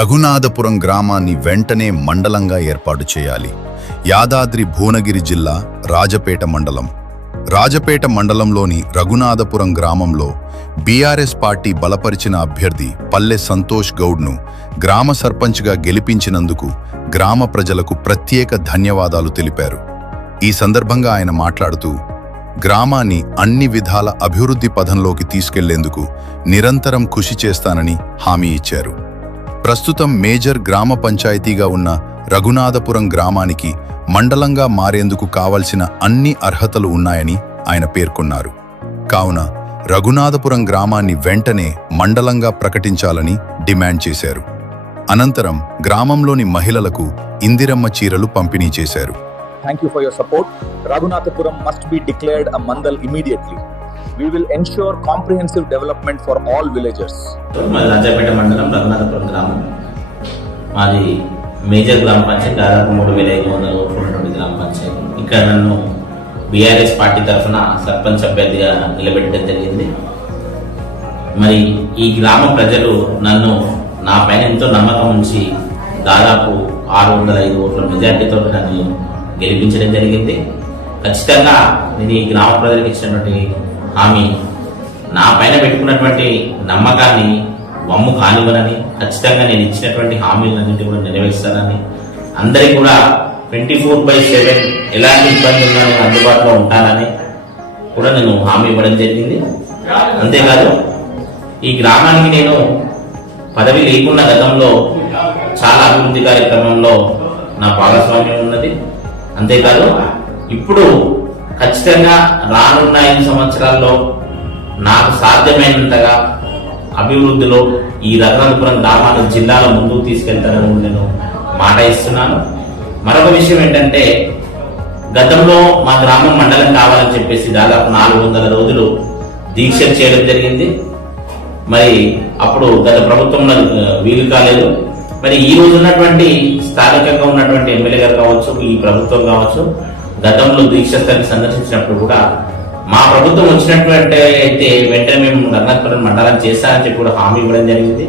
రఘునాథపురం గ్రామాన్ని వెంటనే మండలంగా ఏర్పాటు చేయాలి. యాదాద్రి భువనగిరి జిల్లా రాజపేట మండలం. రాజపేట మండలంలోని రఘునాథపురం గ్రామంలో బీఆర్ఎస్ పార్టీ బలపరిచిన అభ్యర్థి పల్లె సంతోష్ గౌడ్ను గ్రామ సర్పంచ్గా గెలిపించినందుకు గ్రామ ప్రజలకు ప్రత్యేక ధన్యవాదాలు తెలిపారు. ఈ సందర్భంగా ఆయన మాట్లాడుతూ గ్రామాన్ని అన్ని విధాల అభివృద్ధి పథంలోకి తీసుకెళ్లేందుకు నిరంతరం కృషి చేస్తానని హామీ ఇచ్చారు. ప్రస్తుతం మేజర్ గ్రామ పంచాయతీగా ఉన్న రఘునాథపురం గ్రామానికి మండలంగా మారేందుకు కావలసిన అన్ని అర్హతలు ఉన్నాయని ఆయన పేర్కొన్నారు. కావున రఘునాథపురం గ్రామాన్ని వెంటనే మండలంగా ప్రకటించాలని డిమాండ్ చేశారు. అనంతరం గ్రామంలోని మహిళలకు ఇందిరమ్మ చీరలు పంపిణీ చేశారు. Thank you for your support. Raghunathapuram must be declared a mandal immediately. We will ensure comprehensive development for all villagers. Rajapeta మండలం రఘునాథపురం గ్రామం మాది మేజర్ గ్రామ పంచాయతీ, దాదాపు 3,500 ఉన్నటువంటి గ్రామ పంచాయతీ. ఇక్కడ నన్ను బీఆర్ఎస్ పార్టీ తరఫున సర్పంచ్ అభ్యర్థిగా నిలబెట్టడం జరిగింది. మరి ఈ గ్రామ ప్రజలు నా పైన ఎంతో నమ్మకం ఉంచి దాదాపు 605 ఓట్ల మెజార్టీతో నన్ను గెలిపించడం జరిగింది. ఖచ్చితంగా నేను ఈ గ్రామ ప్రజలకు ఇచ్చినటువంటి హామీ, నా పైన పెట్టుకున్నటువంటి నమ్మకాన్ని వమ్ము కానివ్వనని, ఖచ్చితంగా నేను ఇచ్చినటువంటి హామీలన్నింటి కూడా నెరవేర్స్తానని, అందరికీ కూడా 24/7 ఎలాంటి ఇబ్బంది ఉన్నా నేను అందుబాటులో ఉంటానని కూడా నేను హామీ ఇవ్వడం జరిగింది. అంతేకాదు ఈ గ్రామానికి నేను పదవి లేకున్న గతంలో చాలా అభివృద్ధి కార్యక్రమంలో నా భాగస్వామ్యం ఉన్నది. అంతేకాదు ఇప్పుడు ఖచ్చితంగా రానున్న 5 సంవత్సరాల్లో నాకు సాధ్యమైనంతగా అభివృద్ధిలో ఈ రఘునాథపురం గ్రామాన్ని జిల్లాలో ముందుకు తీసుకెళ్తానని నేను మాట ఇస్తున్నాను. మరొక విషయం ఏంటంటే, గతంలో మా గ్రామం మండలం కావాలని చెప్పేసి దాదాపు 400 రోజులు దీక్ష చేయడం జరిగింది. మరి అప్పుడు గత ప్రభుత్వంలో వీలు కాలేదు. మరి ఈ రోజు ఉన్నటువంటి స్థానికంగా ఉన్నటువంటి ఎమ్మెల్యే గారు కావచ్చు, ఈ ప్రభుత్వం కావచ్చు, గతంలో దీక్ష స్థలిని సందర్శించినప్పుడు కూడా మా ప్రభుత్వం వచ్చినటువంటి అయితే వెంటనే మేము రఘునాథపురం మండలం చేస్తామని చెప్పి కూడా హామీ ఇవ్వడం జరిగింది.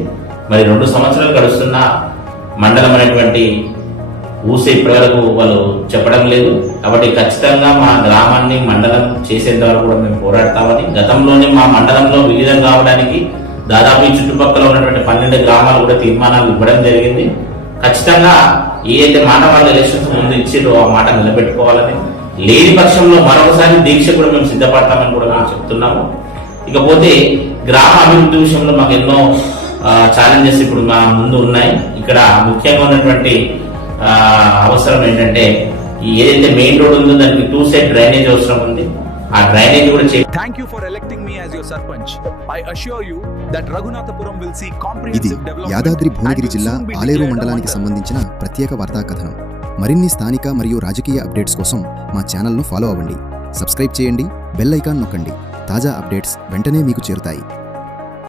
మరి 2 సంవత్సరాలు గడుస్తున్న మండలం అనేటువంటి ఊసే ఇప్పటి వరకు వాళ్ళు చెప్పడం లేదు. కాబట్టి ఖచ్చితంగా మా గ్రామాన్ని మండలం చేసేంత వరకు కూడా మేము పోరాడతామని, గతంలోనే మా మండలంలో విలీనం కావడానికి దాదాపు ఈ చుట్టుపక్కల ఉన్నటువంటి 12 గ్రామాలు కూడా తీర్మానాలు ఇవ్వడం జరిగింది. ఖచ్చితంగా ఏదైతే మాట వాళ్ళ ఎలక్షన్స్ ముందు ఇచ్చారో ఆ మాట నిలబెట్టుకోవాలని, లేని పక్షంలో మరొకసారి దీక్ష కూడా మేము సిద్ధపడతామని కూడా మేము చెప్తున్నాము. ఇకపోతే గ్రామ అభివృద్ధి విషయంలో మాకు ఎన్నో ఛాలెంజెస్ ఇప్పుడు మా ముందు ఉన్నాయి. ఇక్కడ ముఖ్యంగా ఉన్నటువంటి అవసరం ఏంటంటే, ఏదైతే మెయిన్ రోడ్ ఉందో దానికి 2 సైడ్ డ్రైనేజ్ అవసరం ఉంది. ఆ డ్రైనేజ్ కూడా Thank you for electing me as your sarpanch. I assure you that Raghunathapuram will see ఇది comprehensive development. Yadadri Bhuvanagiri and will జిల్లా soon be Aleru declared a మండలానికి mandal. సంబంధించిన ప్రత్యేక వార్తా కథనం. మరిన్ని స్థానిక మరియు రాజకీయ అప్డేట్స్ కోసం మా ఛానల్ను ఫాలో అవ్వండి. సబ్స్క్రైబ్ చేయండి, బెల్ ఐకాన్ నొక్కండి. తాజా అప్డేట్స్ వెంటనే మీకు చేరుతాయి.